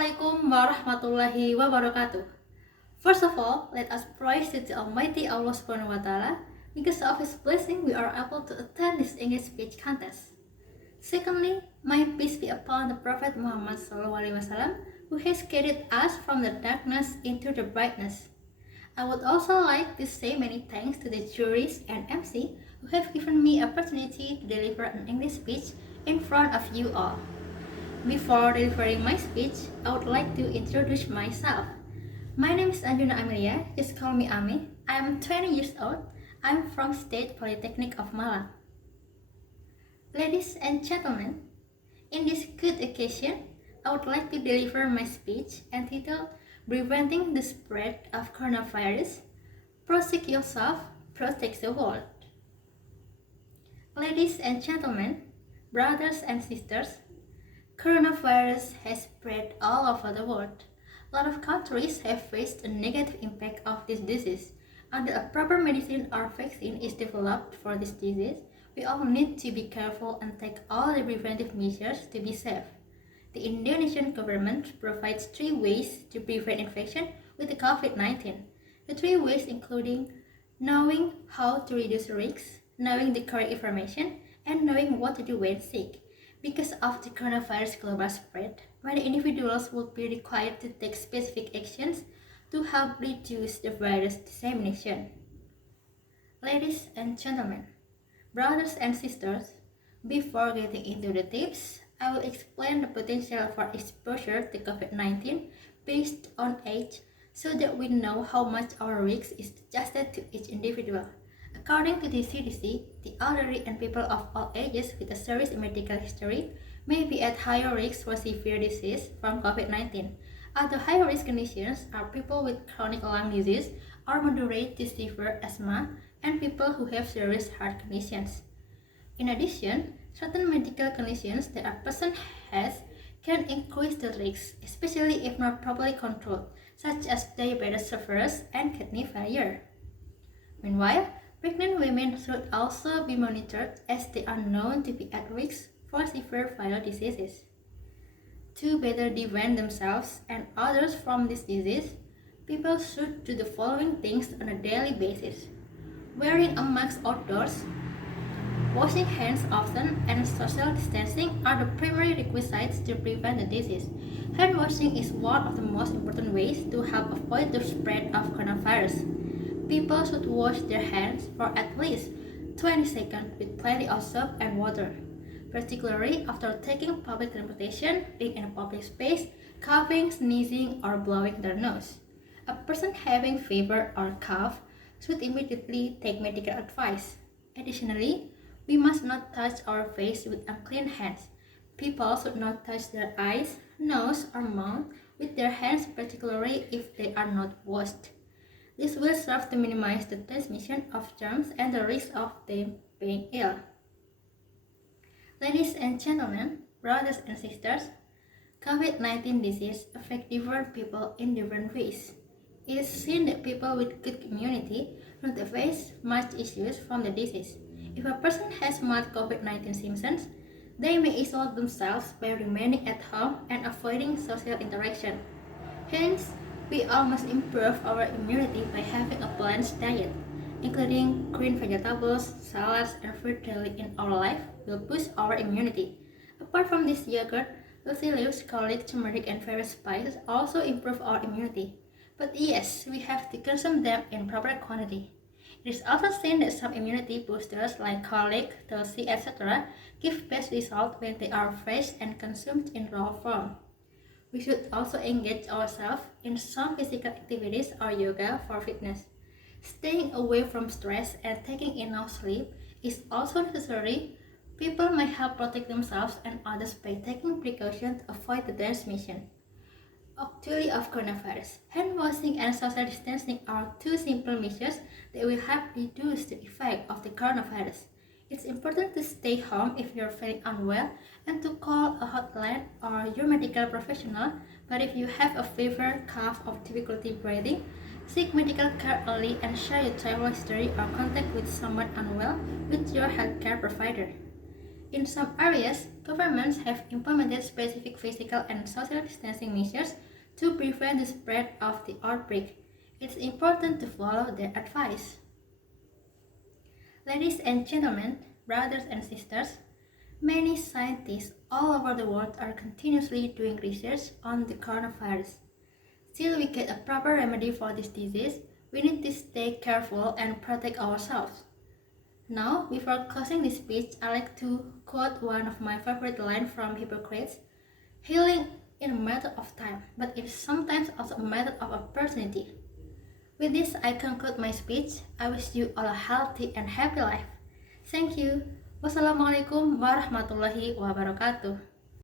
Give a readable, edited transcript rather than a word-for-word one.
Assalamualaikum warahmatullahi wabarakatuh. First of all, let us praise to the Almighty Allah Subhanahu wa Ta'ala. Because of His blessing, we are able to attend this English speech contest. Secondly, may peace be upon the Prophet Muhammad SAW, who has carried us from the darkness into the brightness. I would also like to say many thanks to the juries and MC who have given me opportunity to deliver an English speech in front of you all. Before delivering my speech, I would like to introduce myself. My name is Anjuna Amelia, just call me Ame. I am 20 years old. I am from State Polytechnic of Malang. Ladies and gentlemen, in this good occasion, I would like to deliver my speech entitled Preventing the Spread of Coronavirus. Protect yourself, protect the world. Ladies and gentlemen, brothers and sisters, coronavirus has spread all over the world. A lot of countries have faced a negative impact of this disease. Until a proper medicine or vaccine is developed for this disease, we all need to be careful and take all the preventive measures to be safe. The Indonesian government provides 3 ways to prevent infection with the COVID-19. The 3 ways including knowing how to reduce risks, knowing the correct information, and knowing what to do when sick. Because of the coronavirus global spread, many individuals will be required to take specific actions to help reduce the virus dissemination. Ladies and gentlemen, brothers and sisters, before getting into the tips, I will explain the potential for exposure to COVID-19 based on age so that we know how much our risk is adjusted to each individual. According to the CDC, the elderly and people of all ages with a serious medical history may be at higher risk for severe disease from COVID-19. Other high-risk conditions are people with chronic lung disease or moderate to severe asthma and people who have serious heart conditions. In addition, certain medical conditions that a person has can increase the risk, especially if not properly controlled, such as diabetes severus and kidney failure. Meanwhile, pregnant women should also be monitored as they are known to be at risk for severe viral diseases. To better defend themselves and others from this disease, people should do the following things on a daily basis. Wearing a mask outdoors, washing hands often, and social distancing are the primary requisites to prevent the disease. Hand washing is one of the most important ways to help avoid the spread of coronavirus. People should wash their hands for at least 20 seconds with plenty of soap and water, particularly after taking public transportation, being in a public space, coughing, sneezing, or blowing their nose. A person having fever or cough should immediately take medical advice. Additionally, we must not touch our face with unclean hands. People should not touch their eyes, nose, or mouth with their hands, particularly if they are not washed. This will serve to minimize the transmission of germs and the risk of them being ill. Ladies and gentlemen, brothers and sisters, COVID-19 disease affects different people in different ways. It is seen that people with good immunity do not face much issues from the disease. If a person has mild COVID-19 symptoms, they may isolate themselves by remaining at home and avoiding social interaction. Hence, we all must improve our immunity by having a balanced diet, including green vegetables, salads, and fruit daily in our life will boost our immunity. Apart from this yogurt, healthy leaves, garlic, turmeric, and various spices also improve our immunity. But yes, we have to consume them in proper quantity. It is also seen that some immunity boosters like garlic, tulsi, etc. give best results when they are fresh and consumed in raw form. We should also engage ourselves in some physical activities or yoga for fitness. Staying away from stress and taking enough sleep is also necessary. People may help protect themselves and others by taking precautions to avoid the transmission. Actually, of coronavirus, hand washing and social distancing are 2 simple measures that will help reduce the effect of the coronavirus. It's important to stay home if you're feeling unwell and to call a hotline or your medical professional. But if you have a fever, cough, or difficulty breathing, seek medical care early and share your travel history or contact with someone unwell with your healthcare provider. In some areas, governments have implemented specific physical and social distancing measures to prevent the spread of the outbreak. It's important to follow their advice. Ladies and gentlemen, brothers and sisters, many scientists all over the world are continuously doing research on the coronavirus. Till we get a proper remedy for this disease, we need to stay careful and protect ourselves. Now, before closing this speech, I like to quote one of my favorite lines from Hippocrates: "Healing is a matter of time, but it is sometimes also a matter of opportunity." With this, I conclude my speech. I wish you all a healthy and happy life. Thank you. Wassalamualaikum warahmatullahi wabarakatuh.